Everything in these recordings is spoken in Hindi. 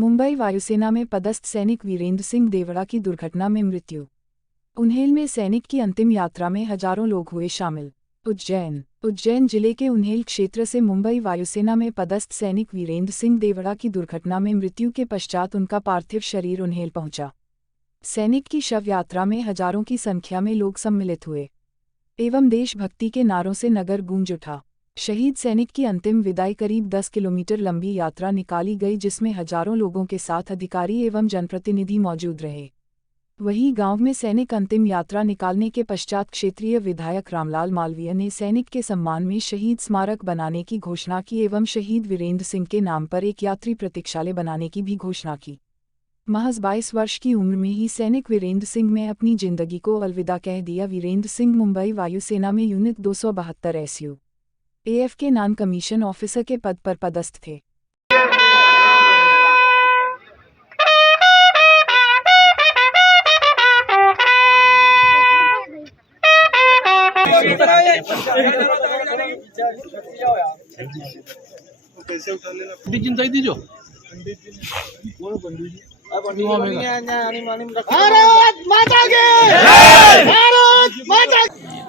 मुंबई वायुसेना में पदस्थ सैनिक वीरेंद्र सिंह देवड़ा की दुर्घटना में मृत्यु। उन्हेल में सैनिक की अंतिम यात्रा में हजारों लोग हुए शामिल। उज्जैन जिले के उन्हेल क्षेत्र से मुंबई वायुसेना में पदस्थ सैनिक वीरेंद्र सिंह देवड़ा की दुर्घटना में मृत्यु के पश्चात उनका पार्थिव शरीर उन्हेल पहुंचा। सैनिक की शव यात्रा में हजारों की संख्या में लोग सम्मिलित हुए एवं देशभक्ति के नारों से नगर गूंज उठा। शहीद सैनिक की अंतिम विदाई करीब 10 किलोमीटर लंबी यात्रा निकाली गई, जिसमें हजारों लोगों के साथ अधिकारी एवं जनप्रतिनिधि मौजूद रहे। वहीं गांव में सैनिक अंतिम यात्रा निकालने के पश्चात क्षेत्रीय विधायक रामलाल मालवीय ने सैनिक के सम्मान में शहीद स्मारक बनाने की घोषणा की एवं शहीद वीरेंद्र सिंह के नाम पर एक यात्री प्रतीक्षालय बनाने की भी घोषणा की। महज 22 वर्ष की उम्र में ही सैनिक वीरेंद्र सिंह ने अपनी जिंदगी को अलविदा कह दिया। वीरेंद्र सिंह मुंबई वायुसेना में यूनिट 272 SU AF के नॉन कमीशन ऑफिसर के पद पर पदस्थ थे।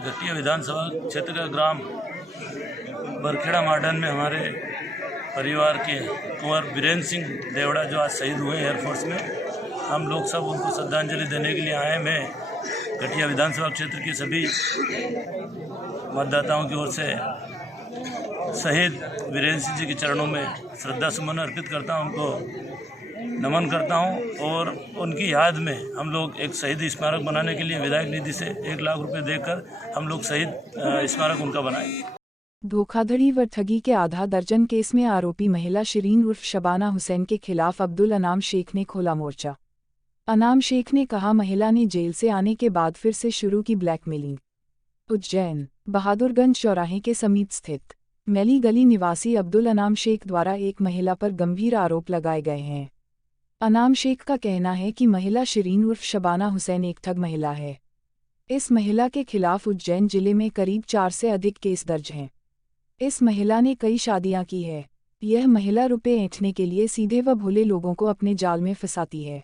घटिया विधानसभा क्षेत्र का ग्राम बरखेड़ा मॉडर्न में हमारे परिवार के कुंवर वीरेंद्र सिंह देवड़ा जो आज शहीद हुए एयरफोर्स में, हम लोग सब उनको श्रद्धांजलि देने के लिए आए। मैं घटिया विधानसभा क्षेत्र के सभी मतदाताओं की ओर से शहीद वीरेंद्र सिंह जी के चरणों में श्रद्धा सुमन अर्पित करता हूं, उनको नमन करता हूं। और उनकी याद में हम लोग एक शहीद स्मारक बनाने के लिए विधायक निधि से 1 लाख रुपए देकर हम लोग शहीद स्मारक उनका बनाएंगे। धोखाधड़ी व ठगी के आधा दर्जन केस में आरोपी महिला शिरीन उर्फ शबाना हुसैन के खिलाफ अब्दुल अनाम शेख ने खोला मोर्चा। अनाम शेख ने कहा, महिला ने जेल से आने के बाद फिर से शुरू की ब्लैकमेलिंग। उज्जैन बहादुरगंज चौराहे के समीप स्थित मैली गली निवासी अब्दुल अनाम शेख द्वारा एक महिला पर गंभीर आरोप लगाए गए हैं। अनाम शेख का कहना है कि महिला शिरीन उर्फ शबाना हुसैन एक ठग महिला है। इस महिला के खिलाफ उज्जैन जिले में करीब 4 से अधिक केस दर्ज हैं। इस महिला ने कई शादियां की है। यह महिला रुपए ऐंठने के लिए सीधे व भोले लोगों को अपने जाल में फंसाती है,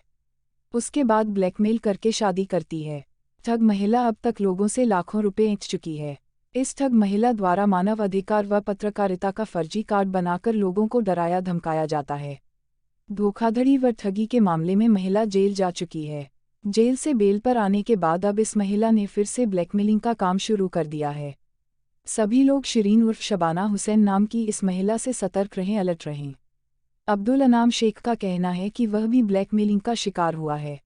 उसके बाद ब्लैकमेल करके शादी करती है। ठग महिला अब तक लोगों से लाखों रुपए ऐंठ चुकी है। इस ठग महिला द्वारा मानव अधिकार व पत्रकारिता का फर्जी कार्ड बनाकर लोगों को डराया धमकाया जाता है। धोखाधड़ी व ठगी के मामले में महिला जेल जा चुकी है। जेल से बेल पर आने के बाद अब इस महिला ने फिर से ब्लैकमेलिंग का काम शुरू कर दिया है। सभी लोग शिरीन उर्फ शबाना हुसैन नाम की इस महिला से सतर्क रहें, अलर्ट रहें। अब्दुल अनाम शेख का कहना है कि वह भी ब्लैकमेलिंग का शिकार हुआ है।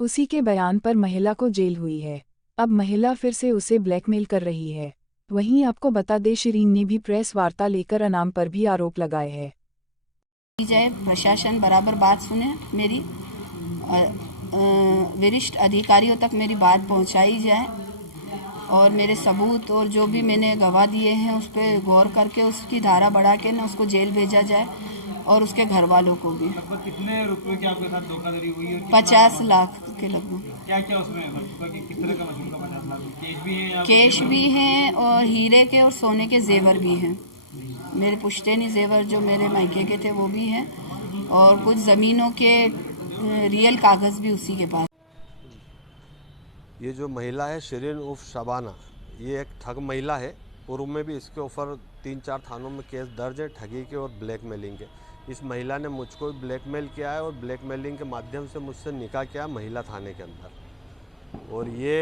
उसी के बयान पर महिला को जेल हुई है। अब महिला फिर से उसे ब्लैकमेल कर रही है। वहीं आपको बता दें, शिरीन ने भी प्रेस वार्ता लेकर अनाम पर भी आरोप लगाए हैं। प्रशासन बराबर बात सुने, मेरी वरिष्ठ अधिकारियों तक मेरी बात पहुंचाई जाए और मेरे सबूत और जो भी मैंने गवाह दिए हैं उस पर गौर करके उसकी धारा बढ़ा के ना उसको जेल भेजा जाए और उसके घर वालों को भी। कितने रुपए की आपके साथ धोखाधड़ी हुई है? 50 लाख के लगभग। क्या क्या उसमें किस तरह का वसूल का 50 लाख? कैश भी है? कैश भी हैं और हीरे के और सोने के जेवर भी हैं। मेरे पुश्तैनी जेवर जो मेरे मायके के थे वो भी हैं और कुछ ज़मीनों के रियल कागज़ भी उसी के पास। ये जो महिला है शिरीन उर्फ शबाना, ये एक ठग महिला है। पूर्व में भी इसके ऊपर 3-4 थानों में केस दर्ज है ठगी के और ब्लैकमेलिंग के। इस महिला ने मुझको ब्लैकमेल किया है और ब्लैकमेलिंग के माध्यम से मुझसे निकाह किया महिला थाने के अंदर। और ये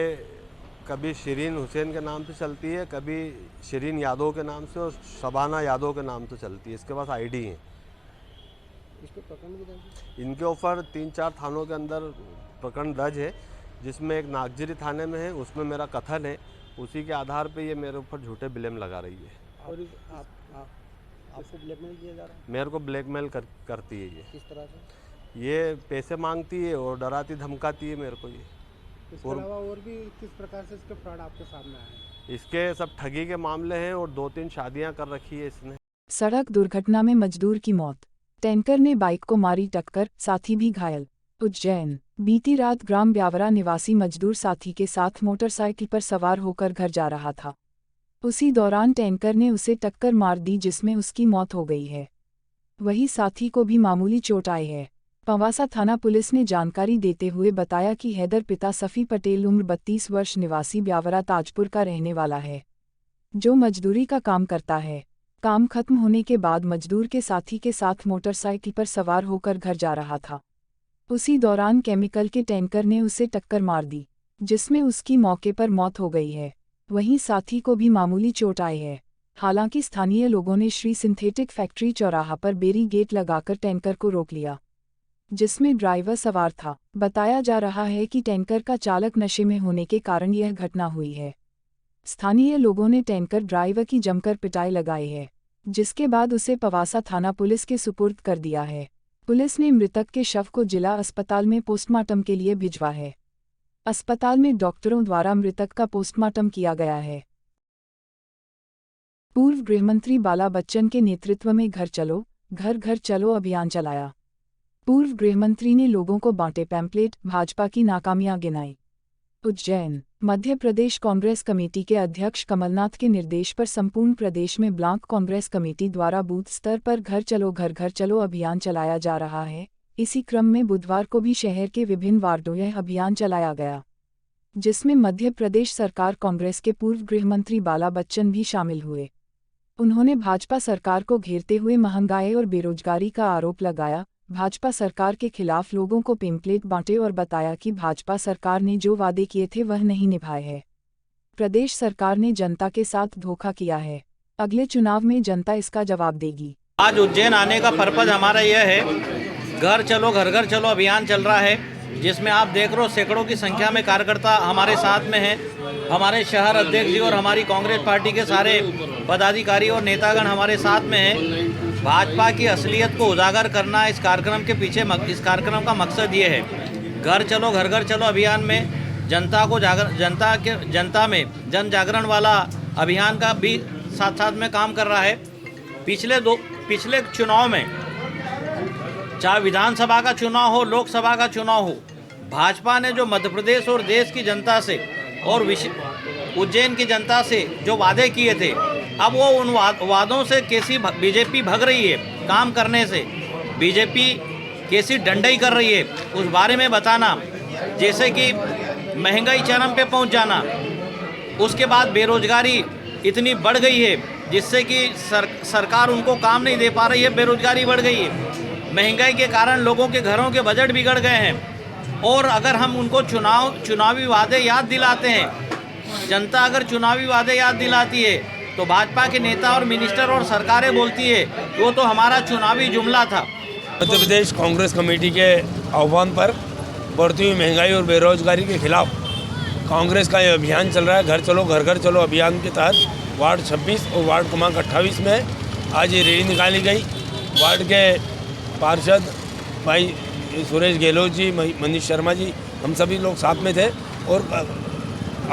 कभी शिरीन हुसैन के नाम से चलती है, कभी शिरीन यादव के नाम से और शबाना यादव के नाम से चलती है। इसके पास आईडी है। इनके ऊपर 3-4 थानों के अंदर प्रकरण दर्ज है, जिसमें एक नागजरी थाने में है, उसमें मेरा कथन है। उसी के आधार पे ये मेरे ऊपर झूठे ब्लेम लगा रही है। और आपको ब्लैकमेल किया जा रहा है? मेरे को ब्लैकमेल करती है। ये किस तरह से? ये पैसे मांगती है और डराती धमकाती है मेरे को। ये इसके अलावा और भी किस प्रकार से इसके फ्रॉड आपके सामने आए हैं? इसके सब ठगी के मामले हैं और 2-3 शादियां कर रखी है इसने। सड़क दुर्घटना में मजदूर की मौत। टैंकर ने बाइक को मारी टक्कर, साथी भी घायल। उज्जैन बीती रात ग्राम ब्यावरा निवासी मजदूर साथी के साथ मोटरसाइकिल पर सवार होकर घर जा रहा था। उसी दौरान टैंकर ने उसे टक्कर मार दी, जिसमें उसकी मौत हो गई है। वहीं साथी को भी मामूली चोट आई है। पवासा थाना पुलिस ने जानकारी देते हुए बताया कि हैदर पिता सफ़ी पटेल उम्र 32 वर्ष निवासी ब्यावरा ताजपुर का रहने वाला है, जो मजदूरी का काम करता है। काम खत्म होने के बाद मजदूर के साथी के साथ मोटरसाइकिल पर सवार होकर घर जा रहा था। उसी दौरान केमिकल के टैंकर ने उसे टक्कर मार दी, जिसमें उसकी मौके पर मौत हो गई है। वहीं साथी को भी मामूली चोट आई है। हालांकि स्थानीय लोगों ने श्री सिंथेटिक फैक्ट्री चौराहा पर बैरिकेड लगाकर टैंकर को रोक लिया, जिसमें ड्राइवर सवार था। बताया जा रहा है कि टैंकर का चालक नशे में होने के कारण यह घटना हुई है। स्थानीय लोगों ने टैंकर ड्राइवर की जमकर पिटाई लगाई है, जिसके बाद उसे पवासा थाना पुलिस के सुपुर्द कर दिया है। पुलिस ने मृतक के शव को जिला अस्पताल में पोस्टमार्टम के लिए भिजवा है। अस्पताल में डॉक्टरों द्वारा मृतक का पोस्टमार्टम किया गया है। पूर्व गृहमंत्री बाला बच्चन के नेतृत्व में घर घर चलो अभियान चलाया। पूर्व गृहमंत्री ने लोगों को बांटे पैम्पलेट, भाजपा की नाकामियां गिनाई। उज्जैन मध्य प्रदेश कांग्रेस कमेटी के अध्यक्ष कमलनाथ के निर्देश पर संपूर्ण प्रदेश में ब्लॉक कांग्रेस कमेटी द्वारा बूथ स्तर पर घर चलो अभियान चलाया जा रहा है। इसी क्रम में बुधवार को भी शहर के विभिन्न वार्डों यह अभियान चलाया गया, जिसमें मध्य प्रदेश सरकार कांग्रेस के पूर्व गृहमंत्री बाला बच्चन भी शामिल हुए। उन्होंने भाजपा सरकार को घेरते हुए महंगाई और बेरोजगारी का आरोप लगाया। भाजपा सरकार के खिलाफ लोगों को पेम्पलेट बांटे और बताया कि भाजपा सरकार ने जो वादे किए थे वह नहीं निभाए हैं। प्रदेश सरकार ने जनता के साथ धोखा किया है। अगले चुनाव में जनता इसका जवाब देगी। आज उज्जैन आने का पर्पज हमारा यह है, घर घर चलो अभियान चल रहा है, जिसमें आप देख रहे हो सैकड़ों की संख्या में कार्यकर्ता हमारे साथ में हैं। हमारे शहर अध्यक्ष जी और हमारी कांग्रेस पार्टी के सारे पदाधिकारी और नेतागण हमारे साथ में हैं। भाजपा की असलियत को उजागर करना इस कार्यक्रम के पीछे इस कार्यक्रम का मकसद ये है। घर चलो अभियान में जनता में जन जागरण वाला अभियान का भी साथ में काम कर रहा है। पिछले चुनाव में, चाहे विधानसभा का चुनाव हो, लोकसभा का चुनाव हो, भाजपा ने जो मध्य प्रदेश और देश की जनता से और उज्जैन की जनता से जो वादे किए थे, अब वो उन वादों से कैसी बीजेपी भग रही है, काम करने से बीजेपी कैसी डंडई कर रही है, उस बारे में बताना। जैसे कि महंगाई चरम पे पहुंच जाना, उसके बाद बेरोजगारी इतनी बढ़ गई है जिससे कि सरकार उनको काम नहीं दे पा रही है, बेरोजगारी बढ़ गई है। महंगाई के कारण लोगों के घरों के बजट बिगड़ गए हैं। और अगर हम उनको चुनावी वादे याद दिलाते हैं, जनता अगर चुनावी वादे याद दिलाती है, तो भाजपा के नेता और मिनिस्टर और सरकारें बोलती है वो तो हमारा चुनावी जुमला था। मध्य प्रदेश कांग्रेस कमेटी के आह्वान पर बढ़ती हुई महंगाई और बेरोजगारी के खिलाफ कांग्रेस का ये अभियान चल रहा है। घर चलो अभियान के तहत वार्ड 26 और वार्ड क्रमांक 28 में आज ये रैली निकाली गई। वार्ड के पार्षद भाई सुरेश गहलोत जी, मनीष शर्मा जी, हम सभी लोग साथ में थे और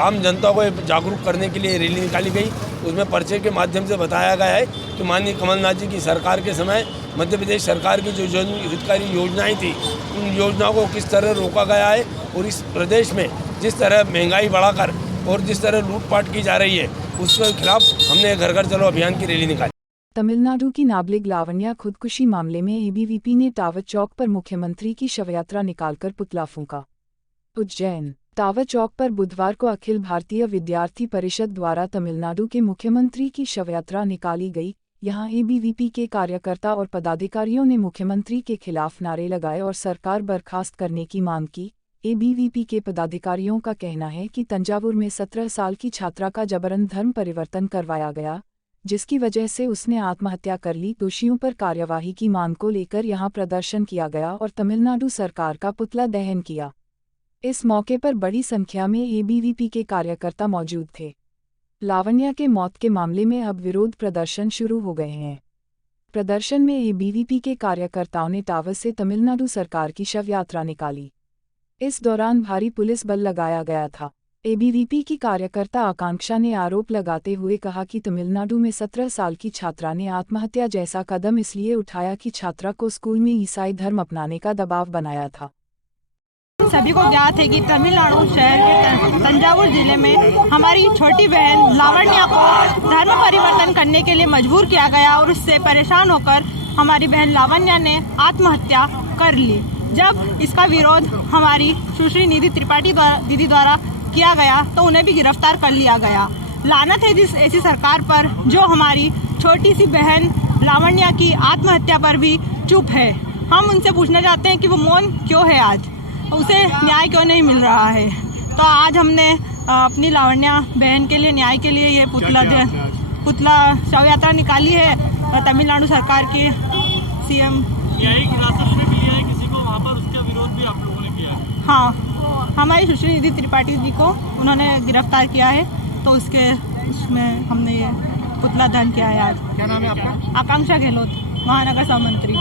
आम जनता को जागरूक करने के लिए रैली निकाली गई। उसमें पर्चे के माध्यम से बताया गया है कि माननीय कमलनाथ जी की सरकार के समय मध्य प्रदेश सरकार की जो जन हितकारी योजनाएं थी, उन योजनाओं को किस तरह रोका गया है और इस प्रदेश में जिस तरह महंगाई बढ़ाकर और जिस तरह लूटपाट की जा रही है, उसके खिलाफ हमने घर चलो अभियान की रैली निकाली। तमिलनाडु की नाबालिग लावण्या खुदकुशी मामले में एबीवीपी ने टावर चौक पर मुख्यमंत्री की शवयात्रा निकालकर पुतला फूंका। उज्जैन टावर चौक पर बुधवार को अखिल भारतीय विद्यार्थी परिषद द्वारा तमिलनाडु के मुख्यमंत्री की शवयात्रा निकाली गई। यहां एबीवीपी के कार्यकर्ता और पदाधिकारियों ने मुख्यमंत्री के खिलाफ नारे लगाए और सरकार बर्खास्त करने की मांग की। एबीवीपी के पदाधिकारियों का कहना है कि तंजावुर में 17 साल की छात्रा का जबरन धर्म परिवर्तन करवाया गया, जिसकी वजह से उसने आत्महत्या कर ली। दोषियों पर कार्यवाही की मांग को लेकर यहां प्रदर्शन किया गया और तमिलनाडु सरकार का पुतला दहन किया। इस मौके पर बड़ी संख्या में एबीवीपी के कार्यकर्ता मौजूद थे। लावण्या के मौत के मामले में अब विरोध प्रदर्शन शुरू हो गए हैं। प्रदर्शन में एबीवीपी के कार्यकर्ताओं ने टावर से तमिलनाडु सरकार की शव यात्रा निकाली। इस दौरान भारी पुलिस बल लगाया गया था। एबीवीपी की कार्यकर्ता आकांक्षा ने आरोप लगाते हुए कहा कि तमिलनाडु में 17 साल की छात्रा ने आत्महत्या जैसा कदम इसलिए उठाया कि छात्रा को स्कूल में ईसाई धर्म अपनाने का दबाव बनाया था। सभी को ज्ञात है कि तमिलनाडु शहर के तंजावुर जिले में हमारी छोटी बहन लावण्या को धर्म परिवर्तन करने के लिए मजबूर किया गया और उससे परेशान होकर हमारी बहन लावण्या ने आत्महत्या कर ली। जब इसका विरोध हमारी सुश्री निधि त्रिपाठी दीदी द्वारा किया गया तो उन्हें भी गिरफ्तार कर लिया गया। लानत है जिस ऐसी सरकार पर जो हमारी छोटी सी बहन लावण्या की आत्महत्या पर भी चुप है। हम उनसे पूछना चाहते हैं कि वो मौन क्यों है, आज उसे न्याय क्यों नहीं मिल रहा है। तो आज हमने अपनी लावण्या बहन के लिए न्याय के लिए ये पुतला शव यात्रा निकाली है। तमिलनाडु सरकार के सीएम न्यायिक हिरासत में भी लिया है किसी को वहाँ पर, उसका विरोध भी आप लोगों ने किया है? हाँ, हमारी सुश्री निधि त्रिपाठी जी को उन्होंने गिरफ्तार किया है, तो उसमें हमने ये पुतला दहन किया है आज। क्या नाम है आपका? आकांक्षा गहलोत, महानगर सह मंत्री।